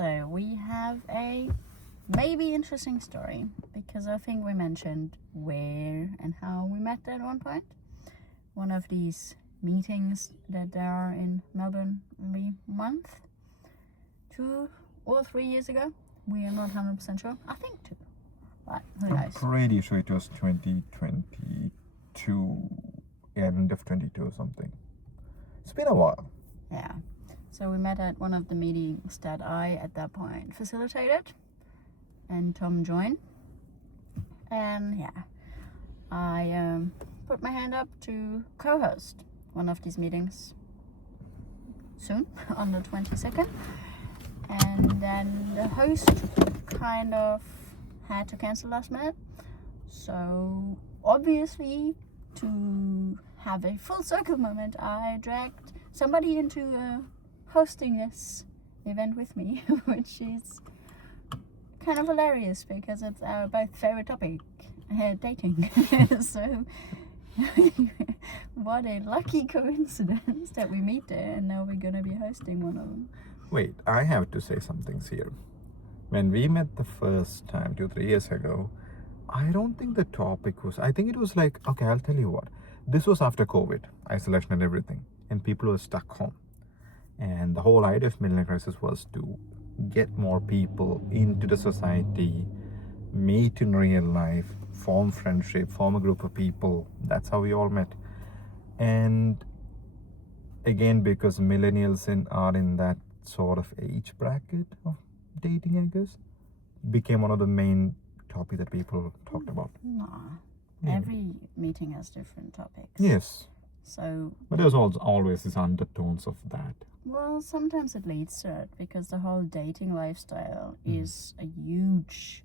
So we have a maybe interesting story, because I think we mentioned where and how we met at one point. One of these meetings that there are in Melbourne every month, 2 or 3 years ago. We are not 100% sure. I think 2, but who knows? I'm pretty sure it was 2022, end of 22 or something. It's been a while. Yeah. So we met at one of the meetings that I, at that point, facilitated, and Tom joined. And yeah, I put my hand up to co-host one of these meetings soon, on the 22nd. And then the host kind of had to cancel last minute. So obviously, to have a full circle moment, I dragged somebody into hosting this event with me, which is kind of hilarious because it's our both favorite topic, dating. So what a lucky coincidence that we meet there, and now we're gonna be hosting one of them. Wait, I have to say some things here. When we met the first time 2-3 years ago, I don't think the topic was, I think it was like, okay, I'll tell you what. This was after COVID, isolation and everything, and people were stuck home. And the whole idea of millennial crisis was to get more people into the society, meet in real life, form friendship, form a group of people. That's how we all met. And again, because millennials are in that sort of age bracket of dating, I guess, became one of the main topics that people talked about. Nah. Yeah. Every meeting has different topics. Yes. So, but there's always these undertones of that. Well, sometimes it leads to it, because the whole dating lifestyle is a huge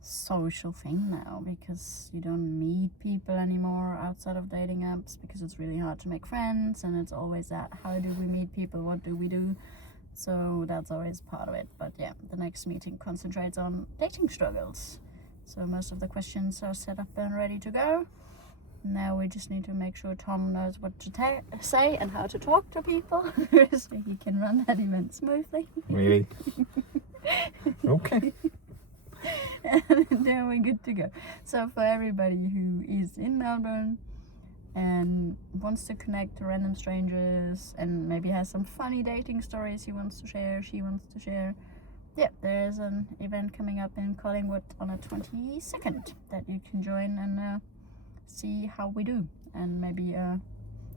social thing now, because you don't meet people anymore outside of dating apps, because it's really hard to make friends, and it's always that, how do we meet people, what do we do? So that's always part of it. But yeah, the next meeting concentrates on dating struggles. So most of the questions are set up and ready to go. Now we just need to make sure Tom knows what to say and how to talk to people so he can run that event smoothly. Really? Okay. And then we're good to go. So for everybody who is in Melbourne and wants to connect to random strangers and maybe has some funny dating stories he wants to share, she wants to share, yeah, there's an event coming up in Collingwood on the 22nd that you can join and see how we do, and maybe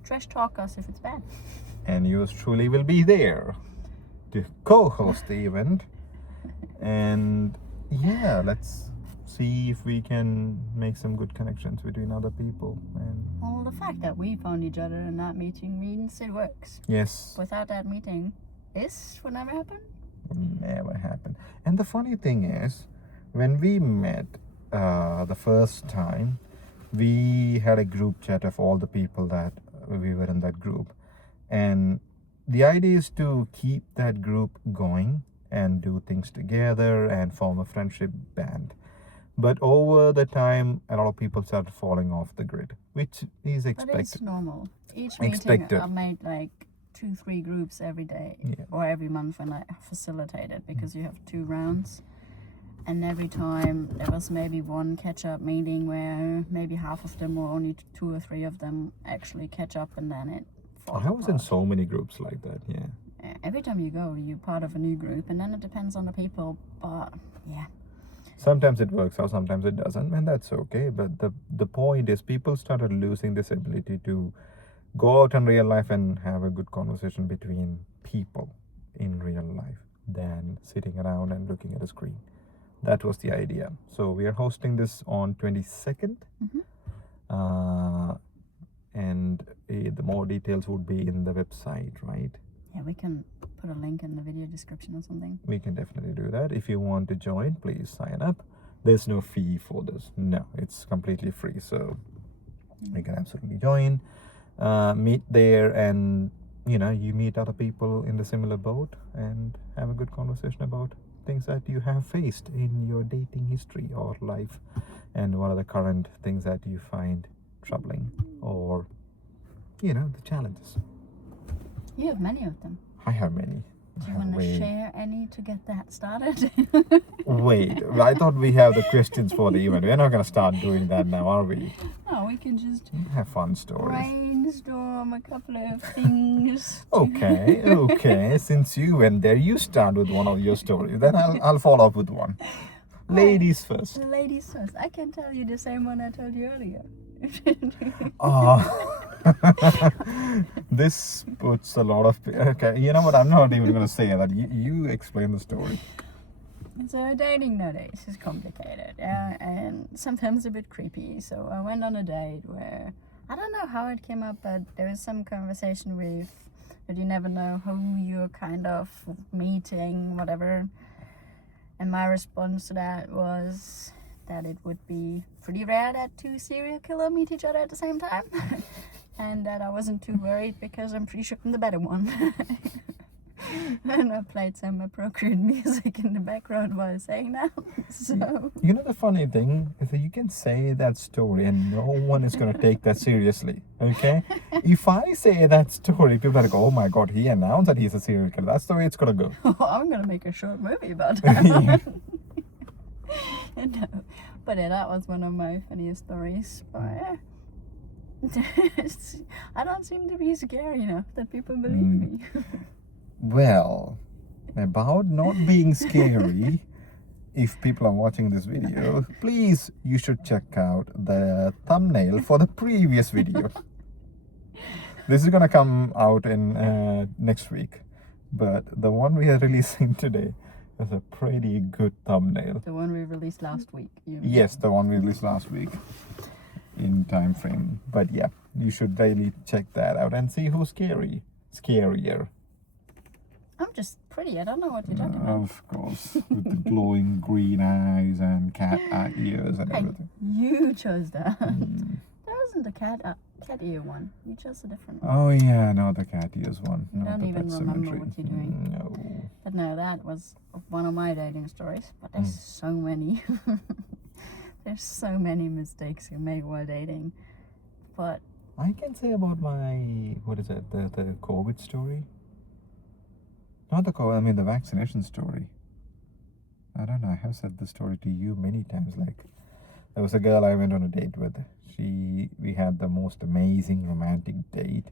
trash talk us if it's bad. And yours truly will be there to co-host the event. And yeah, let's see if we can make some good connections between other people. And well, the fact that we found each other in that meeting means it works. Yes. Without that meeting, this would never happen. Would never happen. And the funny thing is, when we met the first time, we had a group chat of all the people that we were in that group. And the idea is to keep that group going and do things together and form a friendship band. But over the time, a lot of people started falling off the grid, which is expected. But it's normal. Each meeting I made like 2-3 groups every day, or every month when I facilitated, because you have 2 rounds. And every time there was maybe one catch-up meeting where maybe half of them, or only 2 or 3 of them, actually catch up, and then it falls I was in apart. so many groups like that, yeah. Every time you go, you're part of a new group, and then it depends on the people, but yeah. Sometimes it works out, sometimes it doesn't, and that's okay. But the point is, people started losing this ability to go out in real life and have a good conversation between people in real life than sitting around and looking at a screen. That was the idea. So we are hosting this on 22nd. And the more details would be in the website, right? Yeah, we can put a link in the video description or something. We can definitely do that. If you want to join, please sign up. There's no fee for this. No, it's completely free. So you can absolutely join, meet there, and you meet other people in the similar boat and have a good conversation about things that you have faced in your dating history or life, and what are the current things that you find troubling, or the challenges. You have many of them. I have many. Do you want to Wait. share any to get that started? Wait, I thought we have the questions for the event. We're not going to start doing that now, are we? No, we can just Have fun stories. brainstorm a couple of things. Okay. Since you went there, you start with one of your stories. Then I'll follow up with one. Ladies first. Ladies first. I can tell you the same one I told you earlier. This puts a lot of... Okay, you know what? I'm not even going to say that. You explain the story. So dating nowadays is complicated, and sometimes a bit creepy. So I went on a date where I don't know how it came up, but there was some conversation with that you never know who you're kind of meeting, whatever. And my response to that was that it would be pretty rare that two serial killers meet each other at the same time, and that I wasn't too worried because I'm pretty sure I'm the better one. And I played some appropriate music in the background while saying that. So You know the funny thing is that you can say that story and no one is going to take that seriously, okay? If I say that story, people are like, oh my god, he announced that he's a serial killer. That's the way it's going to go. I'm gonna make a short movie about that. Yeah. No. But yeah, that was one of my funniest stories. But I don't seem to be scary enough that people believe me. Well, about not being scary, if people are watching this video, please, you should check out the thumbnail for the previous video. This is gonna come out in next week, but the one we are releasing today is a pretty good thumbnail. The one we released last week. You mean? Yes, the one we released last week in time frame. But yeah, you should really check that out and see who's scarier. I'm just pretty. I don't know what you're talking about. Of course, with the glowing green eyes and cat ears and Hey, everything. you chose that. That wasn't the cat ear one. You chose a different one. Oh yeah, no, the cat ears one. You Not don't the even Pet remember Sematary. what you're doing. No. But no, that was one of my dating stories. But there's so many. There's so many mistakes you make while dating. But I can say about my, what is it, the COVID story? Not the COVID, I mean the vaccination story. I don't know, I have said this story to you many times. Like, there was a girl I went on a date with. We had the most amazing romantic date.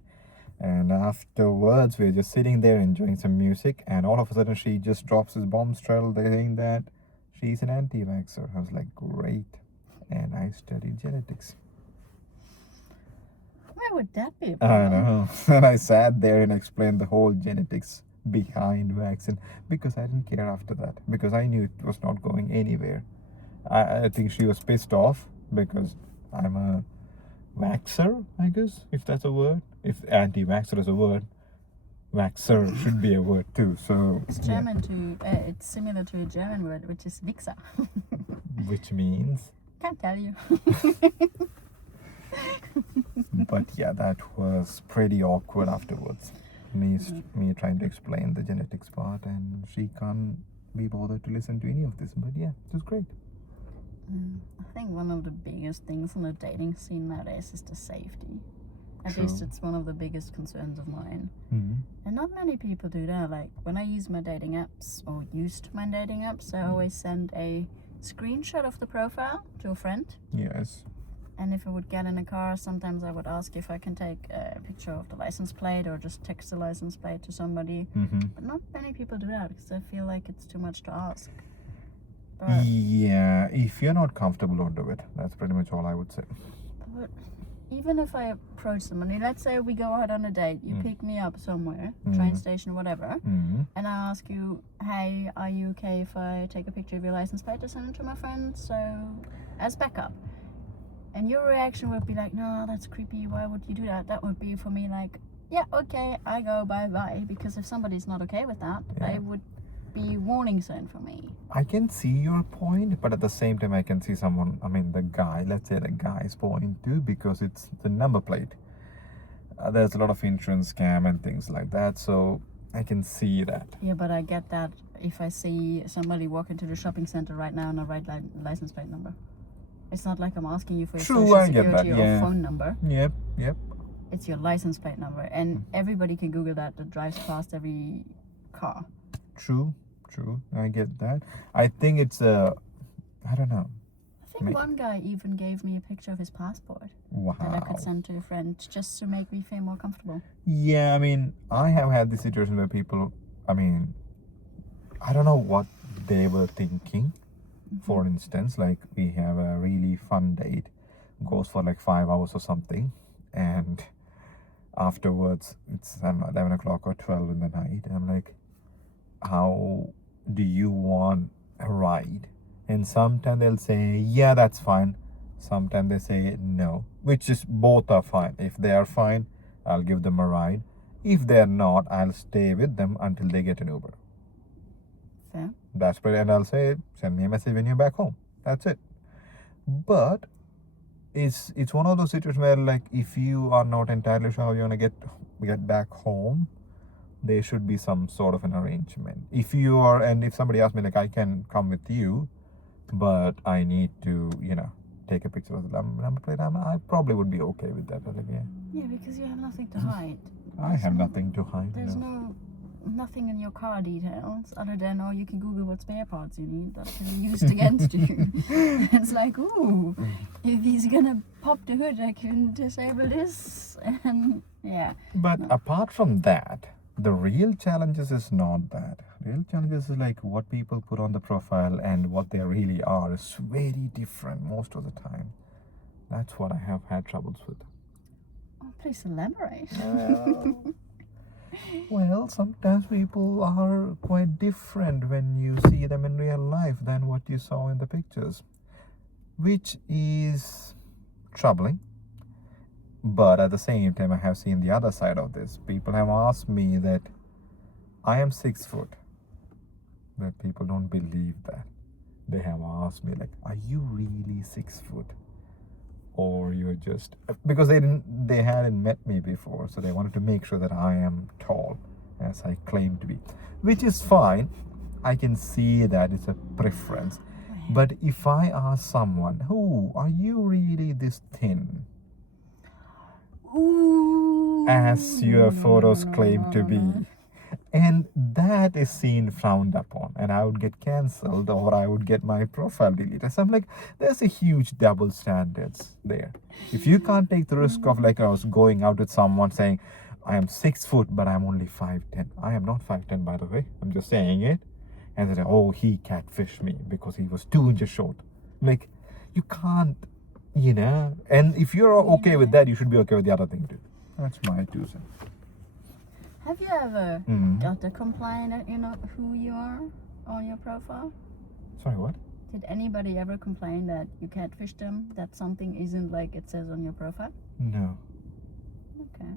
And afterwards, we were just sitting there enjoying some music. And all of a sudden, she just drops this bombshell saying that she's an anti-vaxxer. I was like, great. And I studied genetics. why would that be a I problem? know. And I sat there and explained the whole genetics behind vaccine because I didn't care after that, because I knew it was not going anywhere. I think she was pissed off because I'm a vaxxer, I guess, if that's a word. If anti-vaxxer is a word, vaxxer should be a word too. So It's yeah. German to. It's similar to a German word, which is Wichser. Which means, Can't tell you. but yeah, that was pretty awkward afterwards. Me trying to explain the genetics part, and she can't be bothered to listen to any of this. But yeah, it was great. I think one of the biggest things in the dating scene nowadays is the safety. At True. least it's one of the biggest concerns of mine. Mm-hmm. And not many people do that. Like when I use my dating apps, or used my dating apps, I always send a screenshot of the profile to a friend. Yes. And if I would get in a car, sometimes I would ask if I can take a picture of the license plate or just text the license plate to somebody. Mm-hmm. But not many people do that because I feel like it's too much to ask. But, Yeah, if you're not comfortable, don't do it. That's pretty much all I would say. but even if I approach somebody, let's say we go out on a date, you pick me up somewhere, train station, whatever, Mm-hmm. and I ask you, hey, are you okay if I take a picture of your license plate to send it to my friend, so as backup? And your reaction would be like, no, that's creepy, why would you do that? That would be for me like, yeah, okay, I go, bye-bye. Because if somebody's not okay with that, Yeah. it would be warning sign for me. I can see your point, but at the same time, I can see the guy, let's say the guy's point too, because it's the number plate. There's a lot of insurance scam and things like that, so I can see that. Yeah, but I get that if I see somebody walk into the shopping center right now and I write license plate number. It's not like I'm asking you for your True, social I get security that, or yeah. phone number. Yep. It's your license plate number. And everybody can Google that drives past every car. True. I get that. I think it's I don't know. I think one guy even gave me a picture of his passport that I Wow. could send to a friend just to make me feel more comfortable. Yeah, I mean, I have had this situation where people, I mean, I don't know what they were thinking. For instance, like we have a really fun date, goes for like 5 hours or something, and afterwards it's, I don't know, 11 o'clock or 12 in the night. And I'm like, how do you want a ride? And sometimes they'll say, yeah, that's fine. Sometimes they say no, which is both are fine. If they are fine, I'll give them a ride. If they're not, I'll stay with them until they get an Uber. Fair. That's pretty, and I'll say, send me a message when you're back home. That's it. But it's one of those situations where, like, if you are not entirely sure how you're gonna get back home, there should be some sort of an arrangement. If you are, and if somebody asks me, like, I can come with you, but I need to, take a picture of the number plate, I probably would be okay with that. But like, Yeah, because you have nothing to hide. I have nothing to hide. There's nothing in your car details other than, oh, you can Google what spare parts you need that can be used against you. It's like, ooh, if he's gonna pop the hood, I can disable this, and yeah. But apart from that, the real challenges is not that. Real challenges is like what people put on the profile and what they really are is very different most of the time. That's what I have had troubles with. Oh, please elaborate. Well, sometimes people are quite different when you see them in real life than what you saw in the pictures, which is troubling. But at the same time, I have seen the other side of this. People have asked me that I am 6 foot. But people don't believe that. They have asked me, like, are you really 6 foot? Or you're just, because they hadn't met me before, so they wanted to make sure that I am tall, as I claim to be, which is fine. I can see that it's a preference. But if I ask someone, "Oh, are you really this thin?" Ooh. as your photos claim to be, and that is seen frowned upon, and I would get cancelled or I would get my profile deleted. So I'm like, there's a huge double standards there. If you can't take the risk of, like, I was going out with someone saying, I am 6 foot, but I'm only 5'10". I am not 5'10", by the way. I'm just saying it. And they say, oh, he catfished me because he was 2 inches short. Like, you can't, and if you're okay with that, you should be okay with the other thing too. That's my 2 cents. Have you ever got a complaint that you know who you are on your profile? Sorry, what? Did anybody ever complain that you catfished them, that something isn't like it says on your profile? No. Okay.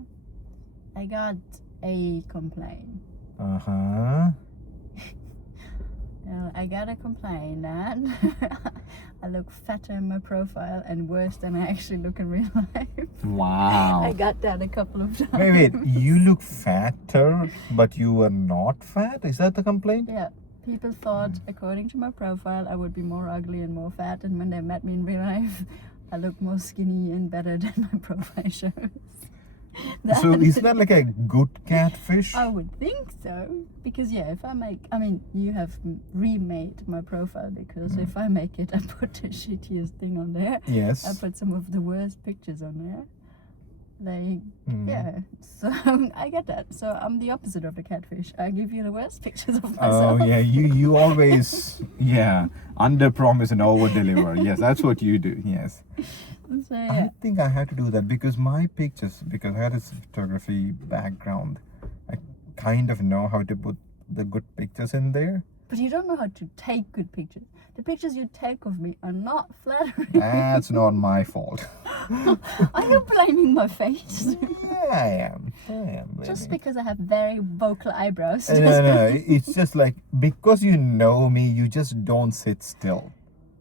I got a complaint. Uh-huh. I got a complaint that I look fatter in my profile and worse than I actually look in real life. Wow. I got that a couple of times. Wait, you look fatter, but you are not fat? Is that the complaint? Yeah. People thought, according to my profile, I would be more ugly and more fat, and when they met me in real life, I look more skinny and better than my profile shows. So is that like a good catfish? I would think so, because if you have remade my profile, because if I make it, I put the shittiest thing on there. Yes. I put some of the worst pictures on there. So I get that. So I'm the opposite of the catfish. I give you the worst pictures of myself. Oh yeah, you always under promise and over deliver. Yes, that's what you do. Yes. So, I think I had to do that because my pictures, because I had a photography background, I kind of know how to put the good pictures in there. But you don't know how to take good pictures. The pictures you take of me are not flattering. That's not my fault. Are you blaming my face? Yeah, I am. Just because I have very vocal eyebrows. No. It's just like, because you know me, you just don't sit still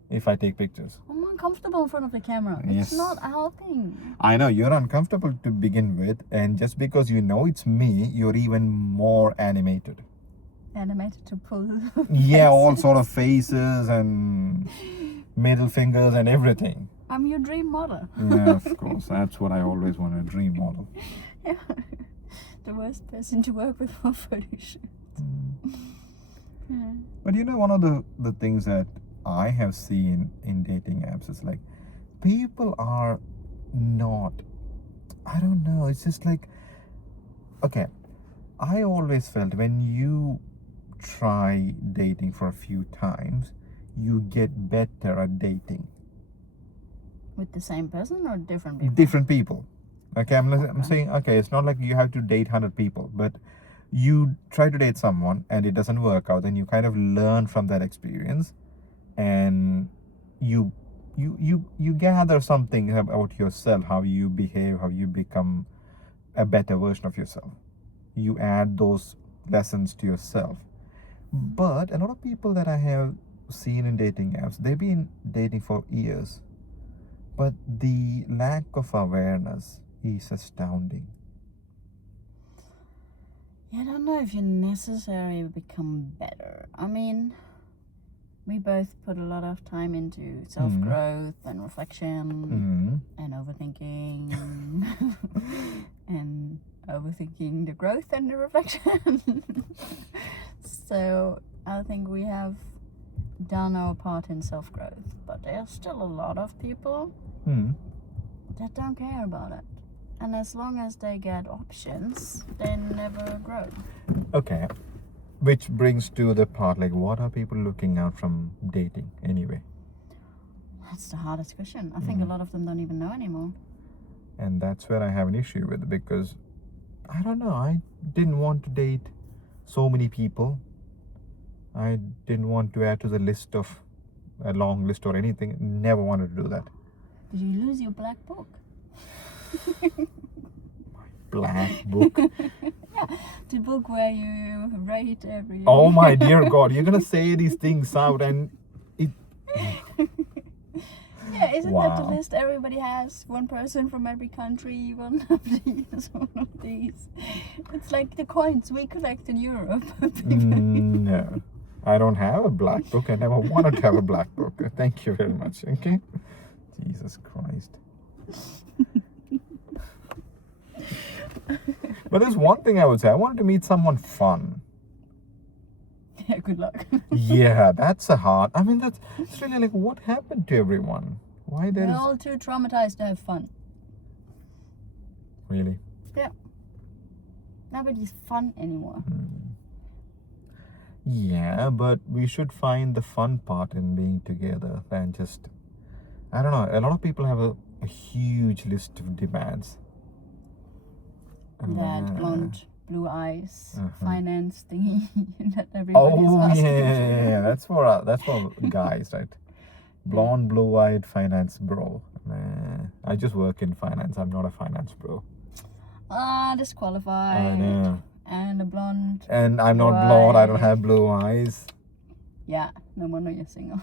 if I take pictures. I'm uncomfortable in front of the camera. Yes. It's not our thing. I know, you're uncomfortable to begin with, and just because you know it's me, you're even more animated. Animated to pull. Yeah, all sort of faces and middle fingers and everything. I'm your dream model. Yeah, of course. That's what I always want, a dream model. Yeah. The worst person to work with for photo shoots. But one of the things that I have seen in dating apps is like people are not, I don't know, it's just like, okay, I always felt when you try dating for a few times, you get better at dating. With the same person or different people? Different people. Okay, I'm saying, okay, it's not like you have to date 100 people, but you try to date someone and it doesn't work out, then you kind of learn from that experience, and you gather something about yourself, how you behave, how you become a better version of yourself. You add those lessons to yourself. But a lot of people that I have seen in dating apps, they've been dating for years, but the lack of awareness is astounding. Yeah, I don't know if you necessarily become better. I mean, we both put a lot of time into self-growth and reflection and overthinking and overthinking the growth and the reflection. So I think we have done our part in self-growth, but there's still a lot of people that don't care about it. And as long as they get options, they never grow. Okay. Which brings to the part, like, what are people looking out from dating anyway? That's the hardest question. I think a lot of them don't even know anymore. And that's where I have an issue with, because I don't know, I didn't want to date so many people. I didn't want to add to the list of a long list or anything. Never wanted to do that. Did you lose your black book? Black book? Yeah, the book where you rate every... Oh my dear God, you're gonna say these things out and it... Yeah, isn't that the Wow. list everybody has? One person from every country, one of these, one of these. It's like the coins we collect in Europe. No, I don't have a black book. I never wanted to have a black book. Thank you very much. Okay? Jesus Christ. But there's one thing I would say. I wanted to meet someone fun. Yeah, good luck. Yeah, that's a hard. I mean, it's really like, what happened to everyone? Why there We're is... all too traumatized to have fun. Really? Yeah. Nobody's fun anymore. Yeah, but we should find the fun part in being together than just... I don't know. A lot of people have a huge list of demands. That blonde, blue eyes, finance thingy that everybody's asking yeah. for. That's for guys, right? Blonde, blue-eyed finance bro. I just work in finance. I'm not a finance bro. Disqualified. I know. And a blonde. And I'm not blonde. I don't have blue eyes. Yeah, no wonder you're single.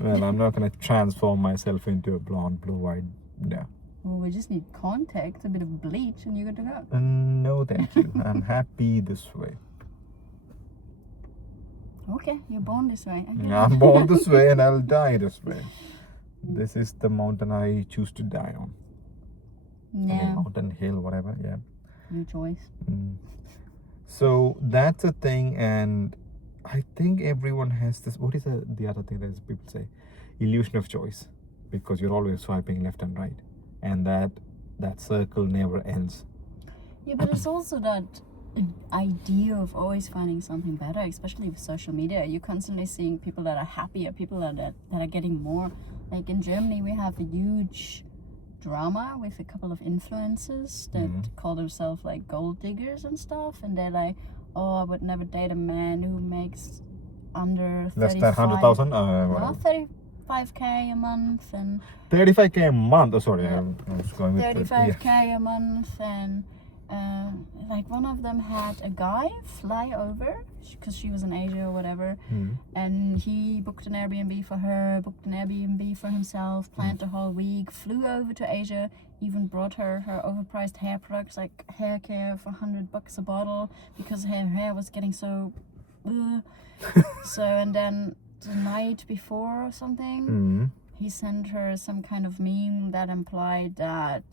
Well, I'm not gonna transform myself into a blonde, blue-eyed. No. Well, we just need contact, a bit of bleach, and you're good to go. No, thank you. I'm happy this way. Okay, you're born this way. Okay. I'm born this way and I'll die this way. This is the mountain I choose to die on. Yeah. I mean, mountain, hill, whatever. Yeah. Your choice. So that's a thing, and I think everyone has this. What is the other thing that people say? Illusion of choice, because you're always swiping left and right, and that circle never ends. Yeah, but it's also that idea of always finding something better, especially with social media. You're constantly seeing people that are happier, people that are getting more. Like in Germany, we have a huge drama with a couple of influencers that call themselves like gold diggers and stuff, and they're like, oh, I would never date a man who makes under 35, less than 100,000. no, 35k a month and 35k a month. Oh, sorry, I was going with 35k a month, and like one of them had a guy fly over because she was in Asia or whatever, and he booked an Airbnb for her, booked an Airbnb for himself, planned the whole week, flew over to Asia, even brought her overpriced hair products like hair care for $100 a bottle because her hair was getting so so, and then the night before or something, he sent her some kind of meme that implied that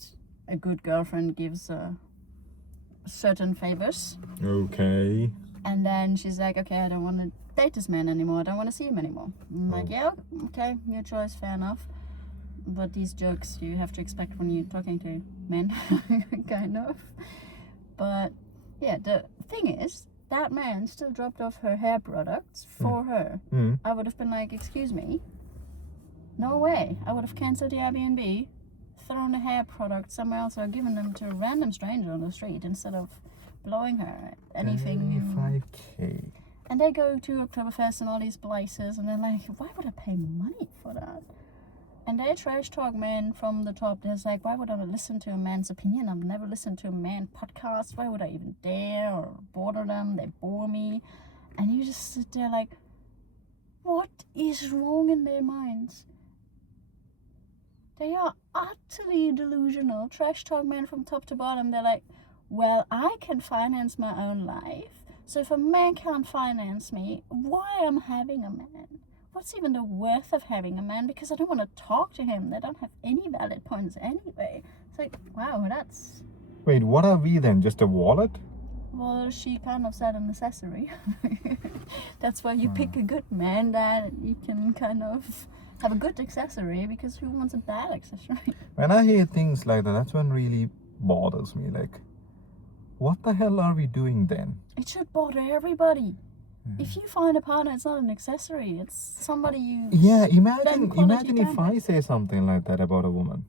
a good girlfriend gives certain favors. Okay. And then she's like, okay, I don't want to date this man anymore. I don't want to see him anymore. I'm like, Oh. yeah, okay, your choice, fair enough. But these jokes you have to expect when you're talking to men, kind of. But yeah, the thing is, that man still dropped off her hair products for her. Mm. I would have been like, excuse me, no way. I would have cancelled the Airbnb, thrown the hair products somewhere else, or given them to a random stranger on the street instead of blowing her anything. 35K. And they go to Oktoberfest and all these places, and they're like, why would I pay money for that? And they trash talk men from the top. There's like, why would I listen to a man's opinion? I've never listened to a man podcast. Why would I even dare or bother them? They bore me. And you just sit there like, what is wrong in their minds? They are utterly delusional. Trash talk men from top to bottom. They're like, well, I can finance my own life. So if a man can't finance me, why am I having a man? What's even the worth of having a man? Because I don't want to talk to him. They don't have any valid points anyway. It's like, wow, that's... Wait, what are we then? Just a wallet? Well, she kind of said an accessory. That's why you pick a good man, that you can kind of have a good accessory, because who wants a bad accessory? When I hear things like that, that's when really bothers me. Like, what the hell are we doing then? It should bother everybody. If you find a partner, it's not an accessory. It's somebody you... Yeah, spend imagine quality if time I with. say something like that about a woman.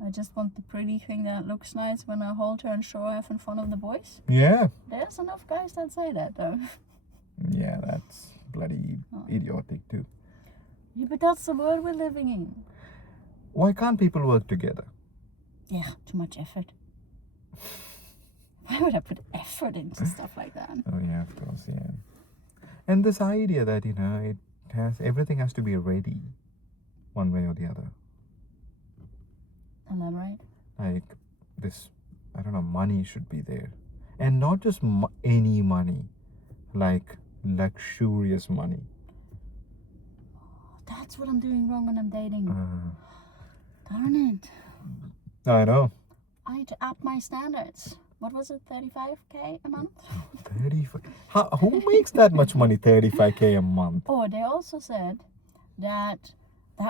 I just want the pretty thing that looks nice when I hold her and show off in front of the boys. Yeah. There's enough guys that say that, though. Yeah, that's bloody idiotic too. Yeah, but that's the world we're living in. Why can't people work together? Yeah, too much effort. Why would I put effort into stuff like that? Oh yeah, of course, yeah. And this idea that, you know, everything has to be ready one way or the other. Elaborate. Like this, I don't know, money should be there. And not just any money, like luxurious money. That's what I'm doing wrong when I'm dating. Darn it. I know. I need to up my standards. What was it, 35K a month? 35. Who makes that much money, 35K a month? Oh, they also said that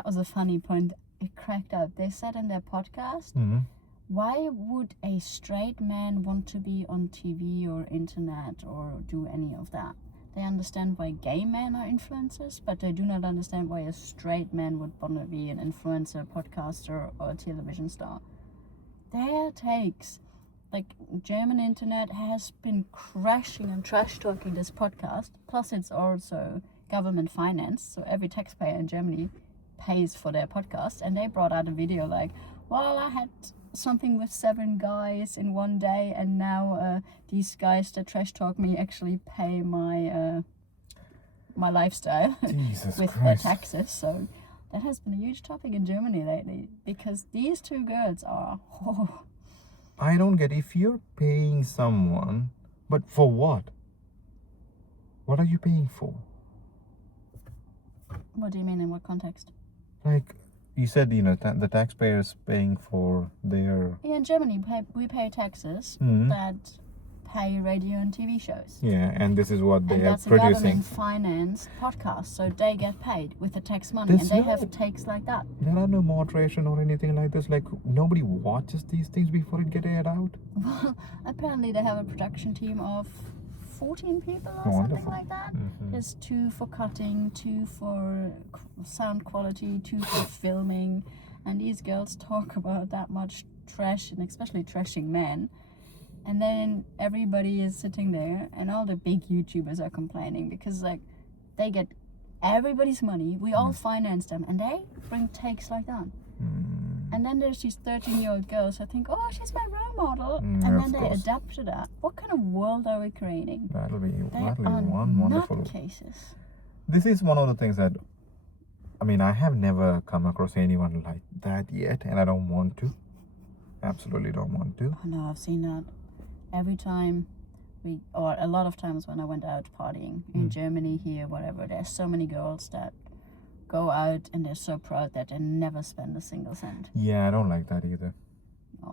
was a funny point. It cracked up. They said in their podcast, Mm-hmm. why would a straight man want to be on TV or internet or do any of that? They understand why gay men are influencers, but they do not understand why a straight man would want to be an influencer, podcaster, or a television star. Their takes, like German internet has been crashing and trash talking this podcast. Plus, it's also government financed, so every taxpayer in Germany pays for their podcast. And they brought out a video like, well, I had something with 7 guys in one day, and now these guys that trash talk me actually pay my my lifestyle Jesus with their Christ. taxes. So that has been a huge topic in Germany lately, because these two girls are... I don't get, if you're paying someone, but for what? What are you paying for? What do you mean, in what context? Like, you said, you know, the taxpayers paying for their... Yeah, in Germany, we pay taxes Mhm. that pay radio and TV shows. Yeah, and this is what they And are that's a producing. government-financed podcast, so they get paid with the tax money, There's and they no- have takes like that. There are no moderation or anything like this. Like, nobody watches these things before it get aired out. Well, apparently they have a production team of 14 people or something Wonderful. like that. Mhm. There's 2 for cutting, 2 for sound quality, 2 for filming, and these girls talk about that much trash, and especially trashing men. And then everybody is sitting there, and all the big YouTubers are complaining because, like, they get everybody's money. We all finance them, and they bring takes like that. And then there's these 13-year-old girls who think, oh, she's my role model. And of then they course. adapt to that. What kind of world are we creating? That'll be They one are wonderful. nutcases. This is one of the things that, I mean, I have never come across anyone like that yet, and I don't want to. Absolutely don't want to. Oh no, I've seen that every time or a lot of times when I went out partying in Germany, here, whatever. There's so many girls that go out and they're so proud that they never spend a single cent. Yeah, I don't like that either.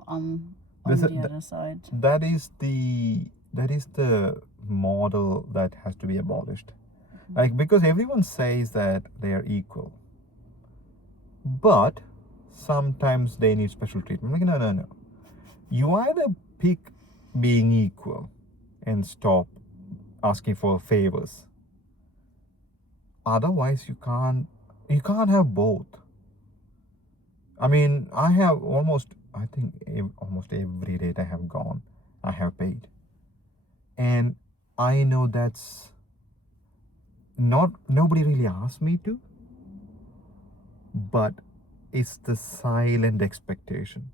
On This- the other side. That is the that is the model that has to be abolished. Like, because everyone says that they are equal, but sometimes they need special treatment. Like, no. You either pick being equal and stop asking for favors. Otherwise, you can't have both. I mean, I have almost every date I have gone, I have paid. And I know that's nobody really asked me to, but it's the silent expectation.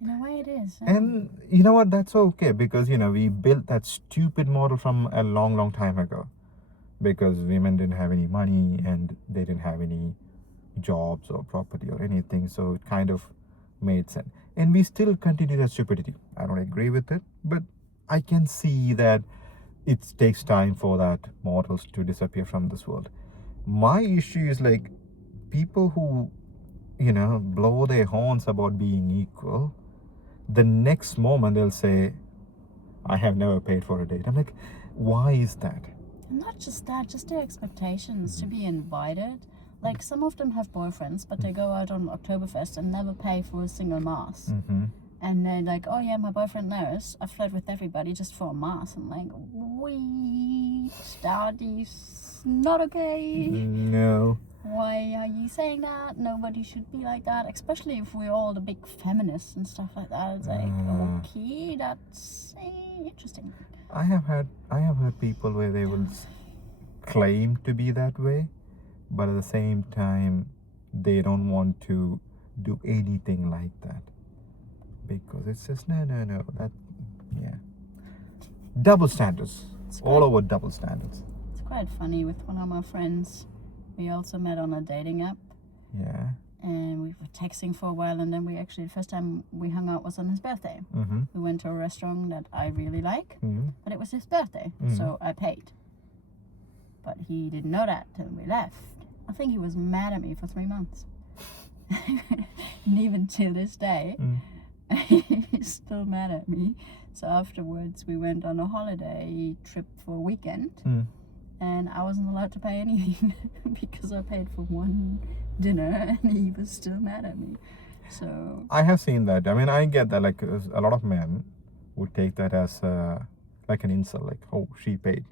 In a way, it is. And you know what? That's okay, because we built that stupid model from a long, long time ago, because women didn't have any money and they didn't have any jobs or property or anything, so it kind of made sense. And we still continue that stupidity. I don't agree with it, but I can see that it takes time for that models to disappear from this world. My issue is like people who blow their horns about being equal, the next moment they'll say, I have never paid for a date. I'm like, why is that? And not just that, just their expectations to be invited. Like, some of them have boyfriends, but they go out on Oktoberfest and never pay for a single mass. Mm-hmm. And they're like, oh yeah, my boyfriend knows I flirt with everybody just for a mass. I'm like, wait, that is not okay. No. Why are you saying that? Nobody should be like that, especially if we're all the big feminists and stuff like that. It's like, okay, that's interesting. I have heard people where they will claim to be that way, but at the same time they don't want to do anything like that, because it's just no, that, yeah, double standards, all over double standards. It's quite funny. With one of my friends, we also met on a dating app. Yeah. And we were texting for a while, and then the first time we hung out was on his birthday. Mm-hmm. We went to a restaurant that I really like, Mm-hmm. but it was his birthday, so I paid. But he didn't know that till we left. I think he was mad at me for 3 months. And even till this day, he's still mad at me. So afterwards, we went on a holiday trip for a weekend, and I wasn't allowed to pay anything because I paid for one dinner, and he was still mad at me. So I have seen that. I mean, I get that. Like, a lot of men would take that as like an insult, like, oh, she paid,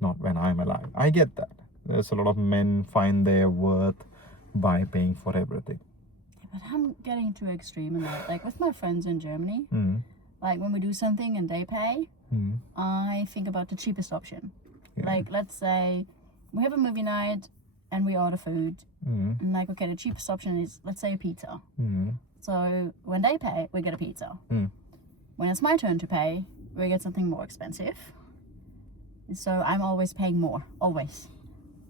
not when I'm alive. I get that. There's a lot of men find their worth by paying for everything. Yeah, but I'm getting too extreme in that. Like, with my friends in Germany, like when we do something and they pay, I think about the cheapest option. Yeah. Like, let's say we have a movie night and we order food, and like, okay, the cheapest option is, let's say, a pizza. So when they pay, we get a pizza. When it's my turn to pay, we get something more expensive. So I'm always paying more, always.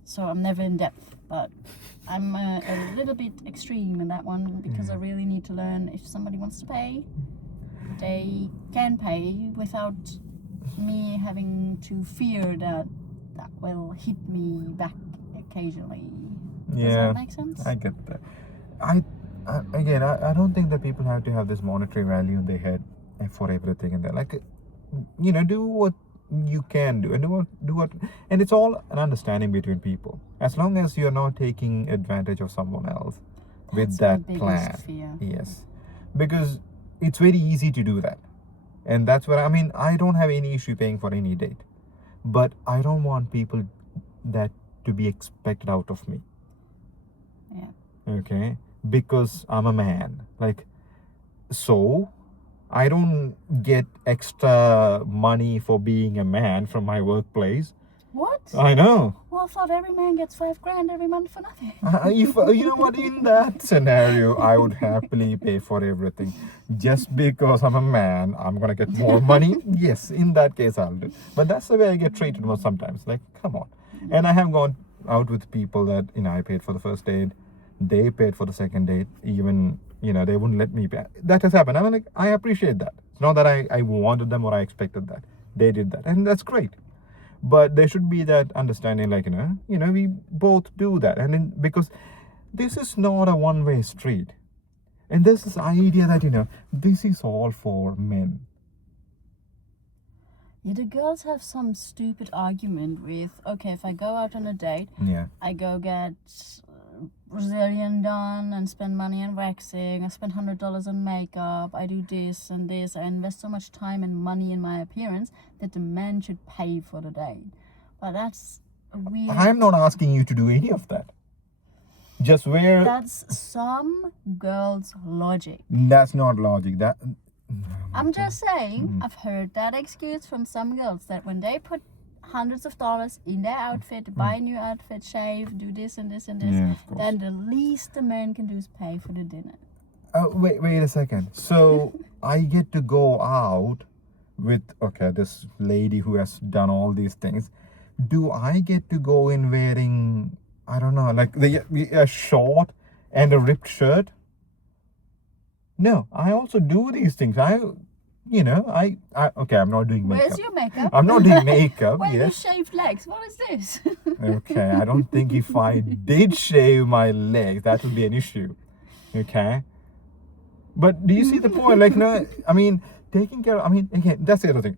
So I'm never in depth, but I'm a little bit extreme in that one, because I really need to learn, if somebody wants to pay, they can pay without me having to fear that will hit me back occasionally. Yeah, does that make sense? I get that. I don't think that people have to have this monetary value in their head for everything, and they're like, do what you can do, and do what, and it's all an understanding between people. As long as you're not taking advantage of someone else with that plan. Fear. Yes, because it's very easy to do that, and that's what I mean. I don't have any issue paying for any date, but I don't want people that to be expected out of me. Yeah. Okay, because I'm a man. Like, so I don't get extra money for being a man from my workplace. What? I know. Well, I thought every man gets $5,000 every month for nothing. If you know what, in that scenario, I would happily pay for everything. Just because I'm a man, I'm gonna get more money. Yes, in that case, I'll do. But that's the way I get treated most sometimes. Like, come on. And I have gone out with people that I paid for the first date. They paid for the second date. Even they wouldn't let me pay. That has happened. I'm like, I appreciate that. It's not that I wanted them or I expected that. They did that, and that's great. But there should be that understanding, like, we both do that. And then, because this is not a one-way street. And there's this idea that, this is all for men. Yeah, the girls have some stupid argument with, okay, if I go out on a date, Yeah. I go get Brazilian done and spend money on waxing, I spend $100 on makeup, I do this and this, I invest so much time and money in my appearance that the man should pay for the date. But that's a weird... I'm not asking you to do any of that. Just wear... That's some girls' logic. That's not logic. That... I'm just saying, I've heard that excuse from some girls that when they put hundreds of dollars in their outfit, buy a new outfit, shave, do this and this and this, Yeah, of course. then the least the man can do is pay for the dinner. Wait a second. So I get to go out with, okay, this lady who has done all these things. Do I get to go in wearing, I don't know, like a short and a ripped shirt? No, I also do these things. Okay, I'm not doing makeup. Where's your makeup? I'm not doing makeup, Where yes. you shaved legs? What is this? Okay, I don't think if I did shave my legs, that would be an issue. Okay. But do you see the point? Like, no, I mean, taking care of, I mean, again, that's the other thing.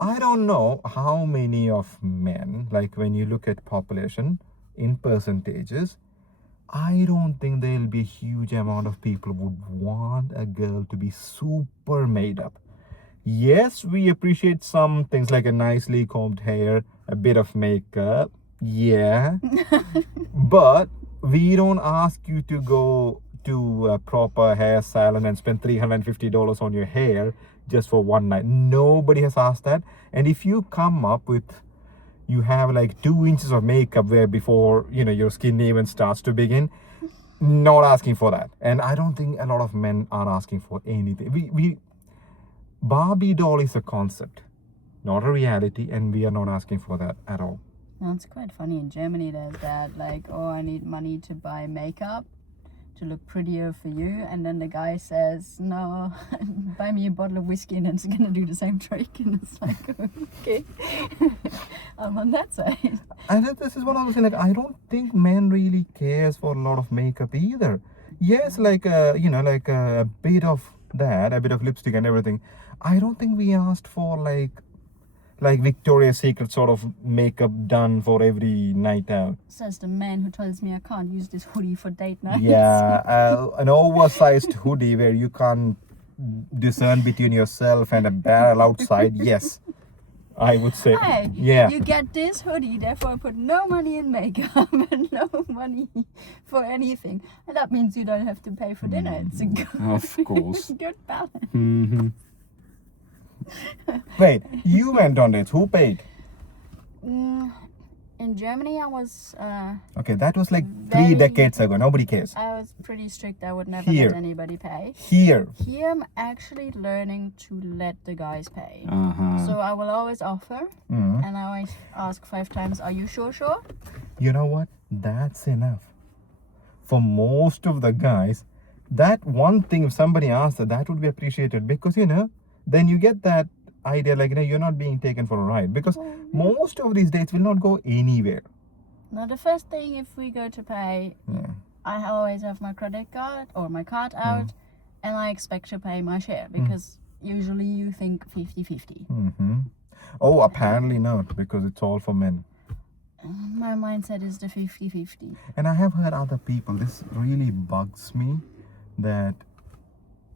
I don't know how many of men, like when you look at population in percentages, I don't think there'll be a huge amount of people would want a girl to be super made up. Yes, we appreciate some things like a nicely combed hair, a bit of makeup. Yeah. But we don't ask you to go to a proper hair salon and spend $350 on your hair just for one night. Nobody has asked that. And if you come up with, you have like 2 inches of makeup where before, your skin even starts to begin, not asking for that. And I don't think a lot of men are asking for anything. Barbie doll is a concept, not a reality, and we are not asking for that at all. No, it's quite funny. In Germany, there's that, like, oh, I need money to buy makeup to look prettier for you. And then the guy says, no, buy me a bottle of whiskey and it's going to do the same trick. And it's like, okay, I'm on that side. And this is what I was saying, like, I don't think men really cares for a lot of makeup either. Yes, like, like a bit of that, a bit of lipstick and everything. I don't think we asked for like Victoria's Secret sort of makeup done for every night out. Says the man who tells me I can't use this hoodie for date nights. Yeah, an oversized hoodie where you can't discern between yourself and a barrel outside. Yes, I would say. Hey, yeah. You get this hoodie, therefore I put no money in makeup and no money for anything. And that means you don't have to pay for dinner. It's a good, of course. good balance. Mm-hmm. Wait, you went on dates. Who paid? In Germany, I was... okay, that was like 3 decades ago. Nobody cares. I was pretty strict. I would never Here. let anybody pay. Here. Here, I'm actually learning to let the guys pay. Uh-huh. So I will always offer, and I always ask 5 times, are you sure? You know what? That's enough. For most of the guys, that one thing, if somebody asks that would be appreciated because, then you get that idea like, you're not being taken for a ride because most of these dates will not go anywhere. Now, the first thing, if we go to pay, I always have my credit card or my card out, and I expect to pay my share because usually you think 50-50. Mm-hmm. Oh, apparently not, because it's all for men. My mindset is the 50-50. And I have heard other people, this really bugs me, that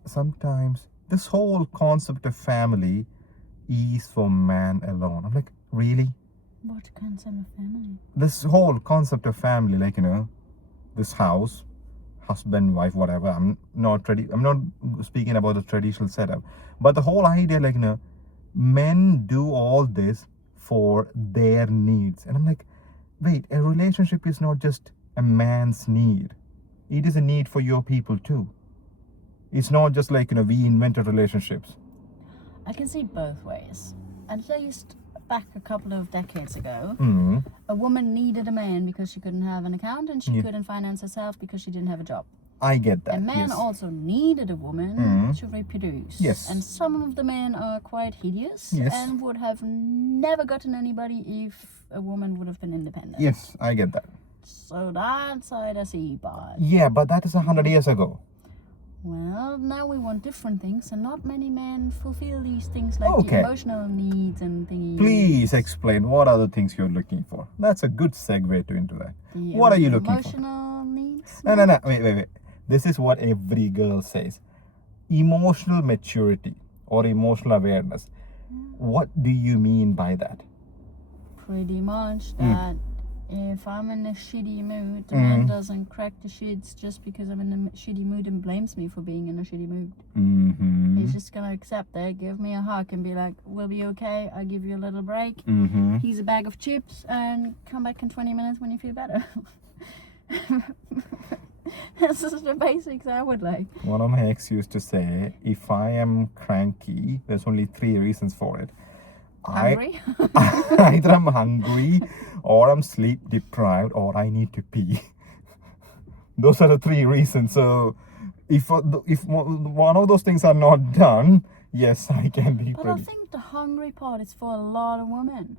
sometimes this whole concept of family is for man alone. I'm like, really? What concept of family? This whole concept of family, like, this house, husband, wife, whatever. I'm not speaking about the traditional setup, but the whole idea, like, men do all this for their needs. And I'm like, wait, a relationship is not just a man's need. It is a need for your people too. It's not just like, we invented relationships. I can see both ways. At least back a couple of decades ago, a woman needed a man because she couldn't have an account and she couldn't finance herself because she didn't have a job. I get that. A man also needed a woman to reproduce. Yes. And some of the men are quite hideous and would have never gotten anybody if a woman would have been independent. Yes, I get that. So that side I see, but... Yeah, but that is 100 years ago. Well, now we want different things, and not many men fulfill these things like Okay. the emotional needs and thingies. Please explain what are the things you're looking for. That's a good segue into that. The What are you looking for? emotional needs? No. Wait. This is what every girl says. Emotional maturity or emotional awareness. What do you mean by that? Pretty much that if I'm in a shitty mood, the man doesn't crack the shits just because I'm in a shitty mood and blames me for being in a shitty mood. Mm-hmm. He's just gonna accept that, give me a hug and be like, we'll be okay, I'll give you a little break. Mm-hmm. Here's a bag of chips and come back in 20 minutes when you feel better. This is the basics I would like. One of my ex used to say, if I am cranky, there's only 3 reasons for it. Hungry? Either I'm hungry, or I'm sleep deprived, or I need to pee. Those are the 3 reasons. So, if one of those things are not done, yes, I can be But I pretty. think the hungry part is for a lot of women.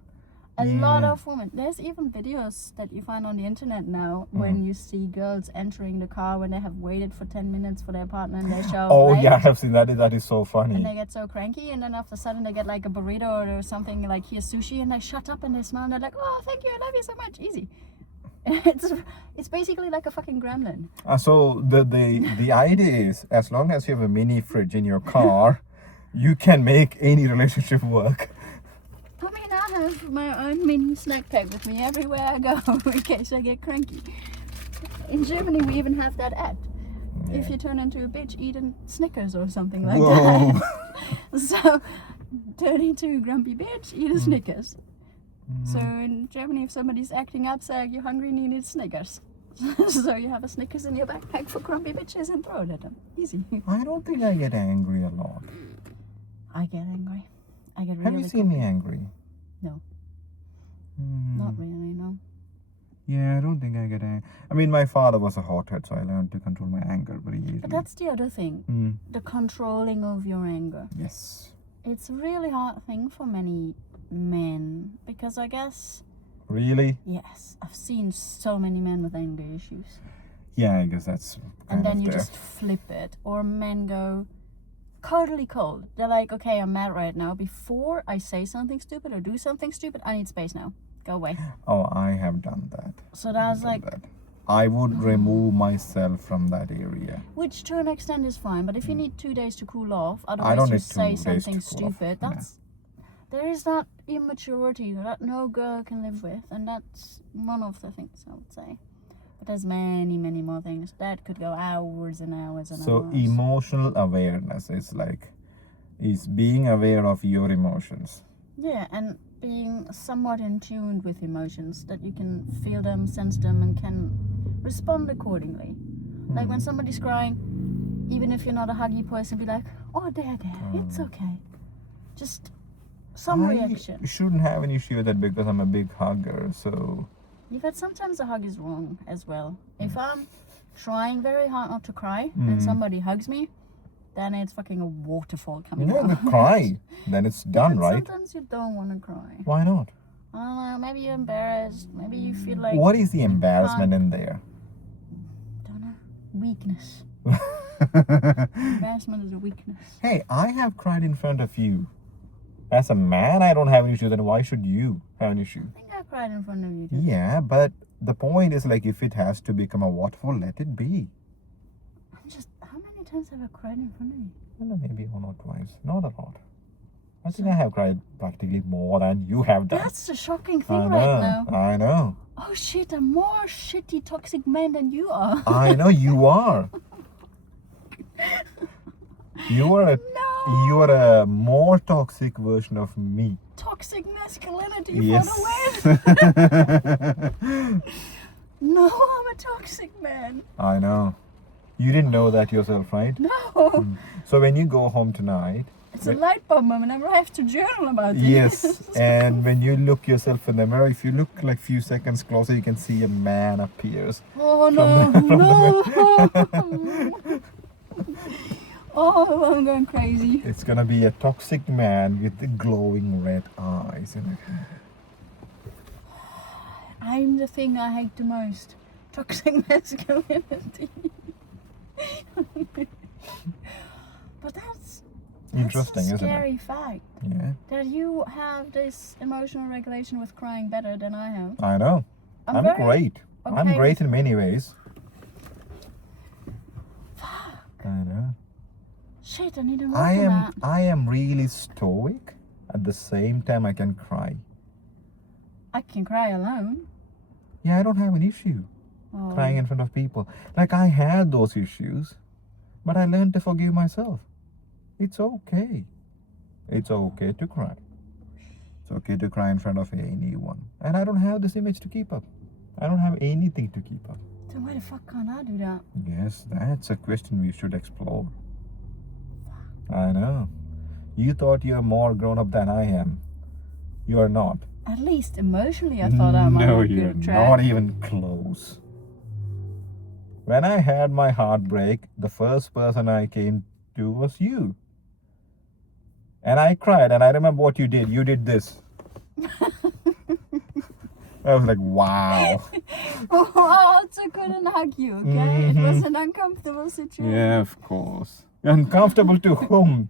A lot of women. There's even videos that you find on the internet now when you see girls entering the car when they have waited for 10 minutes for their partner and they show up Oh late. yeah, I have seen that. That is so And funny. they get so cranky, and then after a sudden they get like a burrito or something like here's sushi, and they shut up and they smile and they're like, oh, thank you, I love you so much, easy. It's basically like a fucking gremlin. So the idea is, as long as you have a mini fridge in your car, you can make any relationship work. I mean, I have my own mini snack pack with me everywhere I go in case I get cranky. In Germany, we even have that ad. If you turn into a bitch, eat a Snickers or something like Whoa. that. So, turn into a grumpy bitch, eat a Snickers. So in Germany, if somebody's acting up, say you're hungry and you need Snickers. So you have a Snickers in your backpack for grumpy bitches and throw it at them. Easy. I don't think I get angry a lot. I get angry. I get really Have you seen me angry? No. Hmm. Not really, no. Yeah, I don't think I get angry. I mean, my father was a hothead, so I learned to control my anger very easily. But that's the other thing. The controlling of your anger. Yes. It's a really hard thing for many men because I guess, Really? yes, I've seen so many men with anger issues. Yeah, I guess that's kind And then of you there. just flip it. Or men go totally cold. They're like, okay, I'm mad right now. Before I say something stupid or do something stupid, I need space now. Go away. Oh, I have done that. So that's I've like, done that. I would remove myself from that area. which to an extent is fine. But if you need 2 days to cool off, I otherwise don't you need 2 say days something to cool off. stupid, Yeah. that's, there is that immaturity that no girl can live with. And that's one of the things I would say. But there's many, many more things. That could go hours and hours and So hours. emotional awareness is being aware of your emotions. Yeah, and being somewhat in tune with emotions, that you can feel them, sense them, and can respond accordingly. Like when somebody's crying, even if you're not a huggy person, be like, oh, there, it's okay. Just some reaction. I shouldn't have an issue with that because I'm a big hugger, so Yeah, but sometimes a hug is wrong as well. If I'm trying very hard not to cry and somebody hugs me, then it's fucking a waterfall coming yeah, out. but cry. Then it's done, But right? sometimes you don't want to cry. Why not? I don't know, maybe you're embarrassed. Maybe you feel like, What is the embarrassment in there? don't know, weakness. Embarrassment is a weakness. Hey, I have cried in front of you. As a man, I don't have an issue. Then why should you have an issue? I think I cried in front of you too. Yeah, but the point is like if it has to become a waterfall, let it be. How many times have I cried in front of you? I don't know, maybe 1 or twice. Not a lot. I think I have cried practically more than you have done. That's the shocking I thing know. right now. I know. Oh shit, I'm more shitty toxic man than you are. I know you are. You are a more toxic version of me. Toxic masculinity Yes. for the win. No, I'm a toxic man. I know. You didn't know that yourself, right? No. So when you go home tonight, It's a light bulb moment. I have to journal about it. yes, and when you look yourself in the mirror, if you look like few seconds closer, you can see a man appears. Oh no, no. Oh, I'm going crazy. It's gonna be a toxic man with the glowing red eyes. I'm the thing I hate the most. Toxic masculinity. But that's Interesting, a isn't scary it? fact. Yeah. That you have this emotional regulation with crying better than I have. I know. I'm very great. I'm okay great with in many ways. Fuck. I know. Shit, I need to work on that. I am really stoic. At the same time, I can cry. I can cry alone. Yeah, I don't have an issue Oh. crying in front of people. Like, I had those issues, but I learned to forgive myself. It's okay. It's okay to cry. It's okay to cry in front of anyone. And I don't have this image to keep up. I don't have anything to keep up. Then why the fuck can't I do that? Yes, that's a question we should explore. I know. You thought you're more grown up than I am. You are not. At least emotionally, I thought I'm No, on a you're good track. not even close. When I had my heartbreak, the first person I came to was you. And I cried, and I remember what you did. You did this. I was like, wow. Oh, so I couldn't hug you, okay? It was an uncomfortable situation. Yeah, of course. Uncomfortable to whom?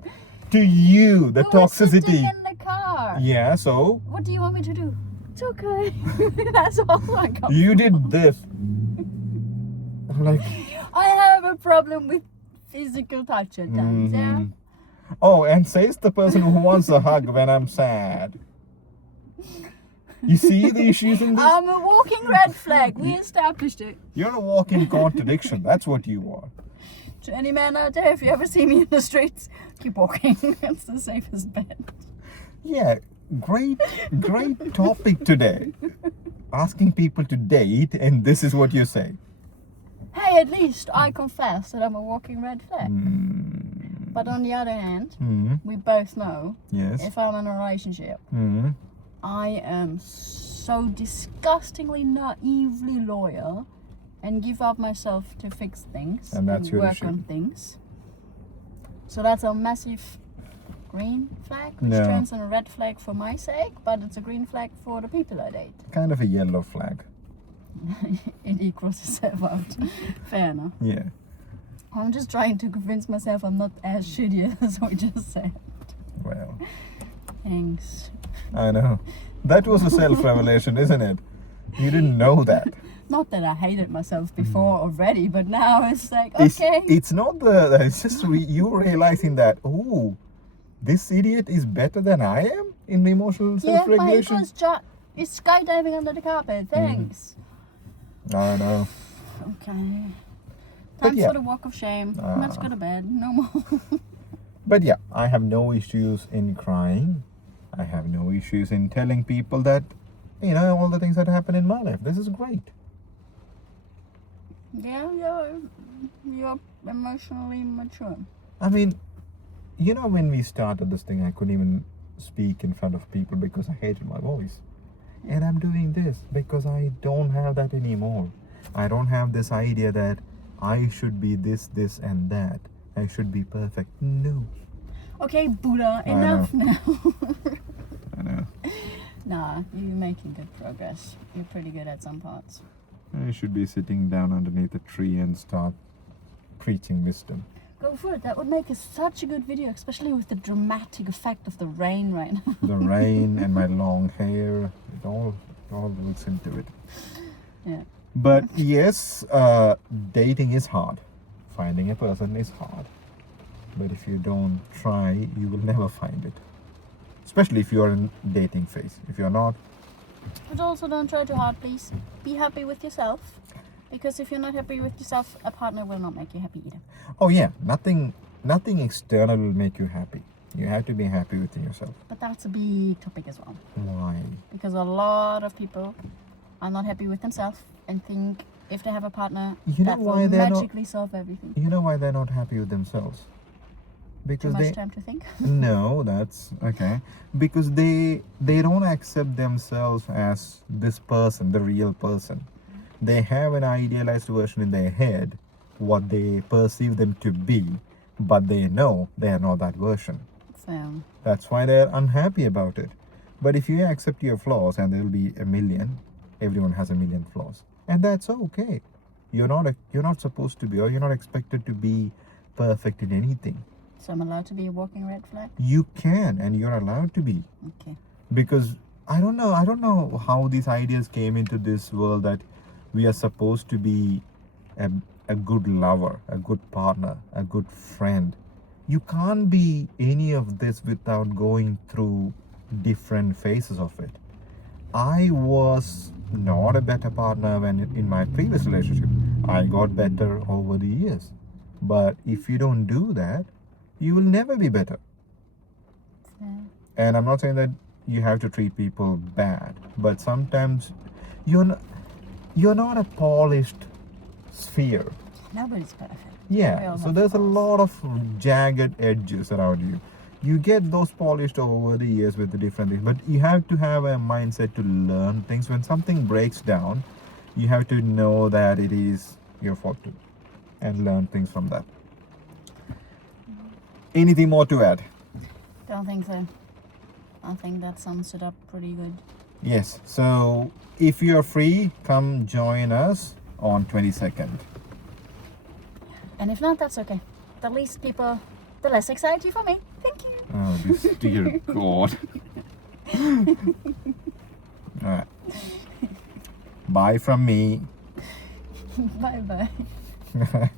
To you, the You were toxicity. sitting in the car. Yeah, so What do you want me to do? It's okay. That's all I got. you did this. I'm like, I have a problem with physical touch at times, yeah? oh, and says the person who wants a hug when I'm sad. You see the issues in this? I'm a walking red flag. We established it. You're a walking contradiction. That's what you are. To any man out there, if you ever see me in the streets, keep walking. It's the safest bet. Yeah, great topic today. Asking people to date, and this is what you say. Hey, at least I confess that I'm a walking red flag. Mm. But on the other hand, Mm. we both know Yes. if I'm in a relationship, Mm. I am so disgustingly naively loyal and give up myself to fix things And that's your work issue. on things. So that's a massive green flag, which Yeah. turns in a red flag for my sake, but it's a green flag for the people I date. Kind of a yellow flag. It equals itself out. Fair enough. Yeah. I'm just trying to convince myself I'm not as shitty as we just said. Well, Thanks. I know. That was a self-revelation, isn't it? You didn't know that. Not that I hated myself before already, but now it's like, It's, okay. it's not the. It's just you realizing that. Oh, this idiot is better than I am in emotional Yeah, my self-regulation. ego's it's skydiving under the carpet. Thanks. I know. Okay. But Time yeah. for the walk of shame. Let's go to bed. No more. But yeah, I have no issues in crying. I have no issues in telling people that, you know, all the things that happen in my life. This is great. Yeah, you're emotionally mature. I mean, you know, when we started this thing, I couldn't even speak in front of people because I hated my voice. And I'm doing this because I don't have that anymore. I don't have this idea that I should be this, and that. I should be perfect. No. Okay, Buddha, I enough now. I know. Nah, you're making good progress. You're pretty good at some parts. I should be sitting down underneath a tree and start preaching wisdom. Go for it. That would make such a good video, especially with the dramatic effect of the rain right now. The rain and my long hair, it all looks into it. Yeah. But yes, dating is hard. Finding a person is hard. But if you don't try, you will never find it. Especially if you're in dating phase. If you're not, But also don't try too hard, please. Be happy with yourself. Because if you're not happy with yourself, a partner will not make you happy either. oh yeah, nothing external will make you happy. You have to be happy within yourself. But that's a big topic as well. Why? Because a lot of people are not happy with themselves and think if they have a partner, You know that why will they're not- magically solve everything. You know why they're not happy with themselves? Too Because much they time to think. no, that's okay. Because they don't accept themselves as this person, the real person. They have an idealized version in their head, what they perceive them to be, but they know they are not that version. So, That's why they're unhappy about it. But if you accept your flaws, and there will be a million, everyone has a million flaws, and that's okay. You're not supposed to be, or you're not expected to be perfect in anything. So I'm allowed to be a walking red flag? You can, and you're allowed to be. Okay. Because I don't know how these ideas came into this world that we are supposed to be a good lover, a good partner, a good friend. You can't be any of this without going through different phases of it. I was not a better partner when in my previous relationship. I got better over the years. But if you don't do that, you will never be better. Fair. And I'm not saying that you have to treat people bad, but sometimes you're not a polished sphere. Nobody's perfect. Yeah, We all so have there's a flaws. lot of jagged edges around you. You get those polished over the years with the different things, but you have to have a mindset to learn things. When something breaks down, you have to know that it is your fault too, and learn things from that. Anything more to add? Don't think so. I think that sums it up pretty good. Yes, so if you're free, come join us on 22nd. And if not, that's okay. The least people, the less anxiety for me. Thank you. Oh, this dear God. All right. Bye from me. Bye bye.